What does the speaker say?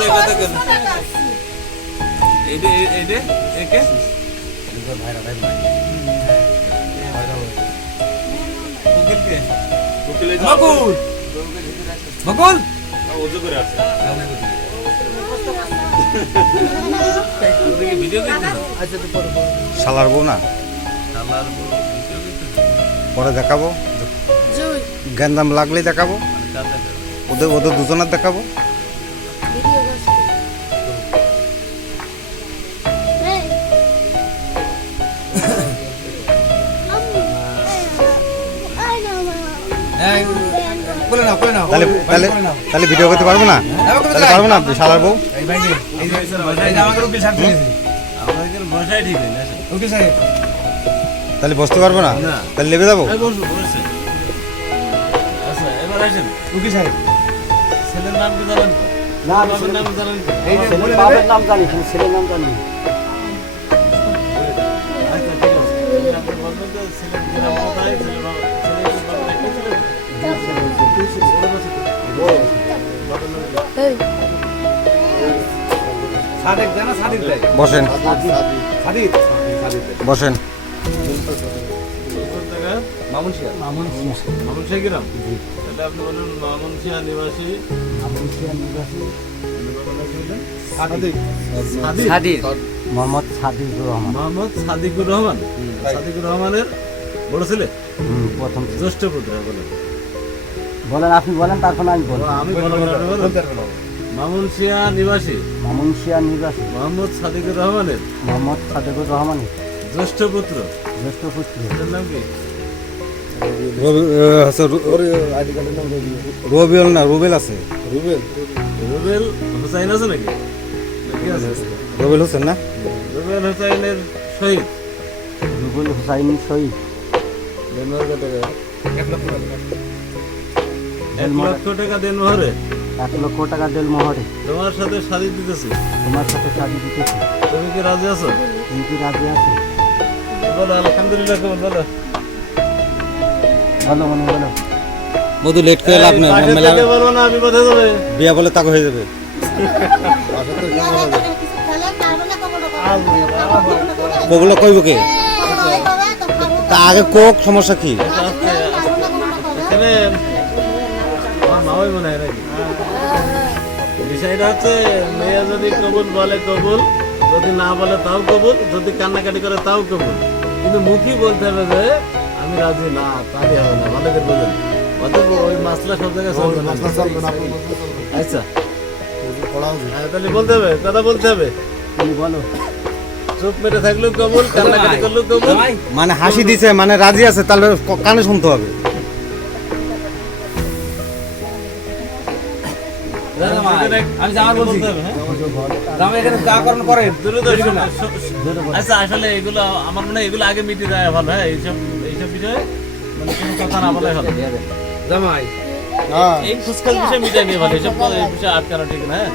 রাস্তায় কথা কেন? এইটা এইটা একে? উকিল কে উকিলে বকুল! বকুল! ওজু করে আছে। ওদিকে ভিডিও করতে শালার বউ না? পরে দেখাবো। গ্যান্দাম লাগলেই দেখাবো। ওদের ওদের দুজনের দেখাবো। তাহলে তাহলে তাহলে ভিডিও করতে পারব না? তাহলে পারব না শালার বউ? তাহলে বসতে পারব না? না। তাহলে লেবে যাব? এই বসুন বসে আচ্ছা উকিল সাহেব ছেলের নাম কি জানেন তো? বাবার নাম জানেন তো? এই যে বাবার নাম জানি ছেলের নাম জানি আচ্ছা ঠিক আছে। ছেলের নাম কোথায় ছেলের বাবা সাদিক মোহাম্মদ সাদিকুর রহমান। মোহাম্মদ সাদিকুর রহমান। সাদিকুর রহমানের বড় ছেলে? প্রথম জ্যেষ্ঠ পুত্র বলেন। বলেন আপনি বলেন তারপর আমি বলব আমি বলব আপনি বলুন। মামুন শিয়া নিবাসী। মামুন সিয়া নিবাসী। মোহাম্মদ সাদিকুর রহমানের। মোহাম্মদ সাদিকুর রহমান জ্যেষ্ঠ পুত্র। জ্যেষ্ঠ পুত্র। নাম কি? রবিউল না রুবেল আছে। রুবেল? রুবেল হুসাইন আছে নাকি? রবিউল হোসেন না? রুবেল হুসাইনের শহীদ। রুবুল হুসাইন শহীদ। এক লক্ষ টাকা দেন মহরে। এক লক্ষ টাকা দেল মোহরে। তোমার সাথে শাদি দিতেছি। তোমার সাথে শাদি দিতেছি। তুমি কি রাজি আছো? তুমি কি রাজি আছো? বলো আলহামদুলিল্লাহ বলো। বলো মনে বলো। মধু লেট করে লাভ নেই পাশে মেলা থেকে বলব না আমি কোথায় যাবে। বিয়া বলে তাকে হয়ে যাবে। ওগুলো কইব কে? তা আগে কোক সমস্যা কি? এখানে আমার মামাই মনে হয় নাকি? বিষয়টা হচ্ছে মেয়ে যদি কবুল বলে কবুল যদি না বলে তাও কবুল যদি কান্নাকাটি করে তাও কবুল। কিন্তু মুখই বলতে হবে যে আমি রাজি না তাই হবে না ভালো করে বলবেন অতএব ওই মাসলা সব জায়গায় চলবে না। আচ্ছা। হ্যাঁ, তাহলে বলতে হবে কথা বলতে হবে। তুমি বলো। চুপ মেরে থাকলেও কবুল কান্নাকাটি করলেও কবুল। মানে হাসি দিছে মানে রাজি আছে তাহলে কানে শুনতে হবে। আমি যাওয়ার বলছি। বলতে হবে, হ্যাঁ? জামা এখানে যা করেন করেন। আচ্ছা আসলে এগুলো আমার মনে হয় এগুলো আগে মিটে দেওয়া ভালো হ্যাঁ? এইসব এইসব বিষয়ে মানে কোনো কথা না বলে ভালো। জামাই। এই ফুসকাল বিষয়ে মিটাই নিয়ে ভালো এইসব এই বিষয়ে আটকানো ঠিক না হ্যাঁ?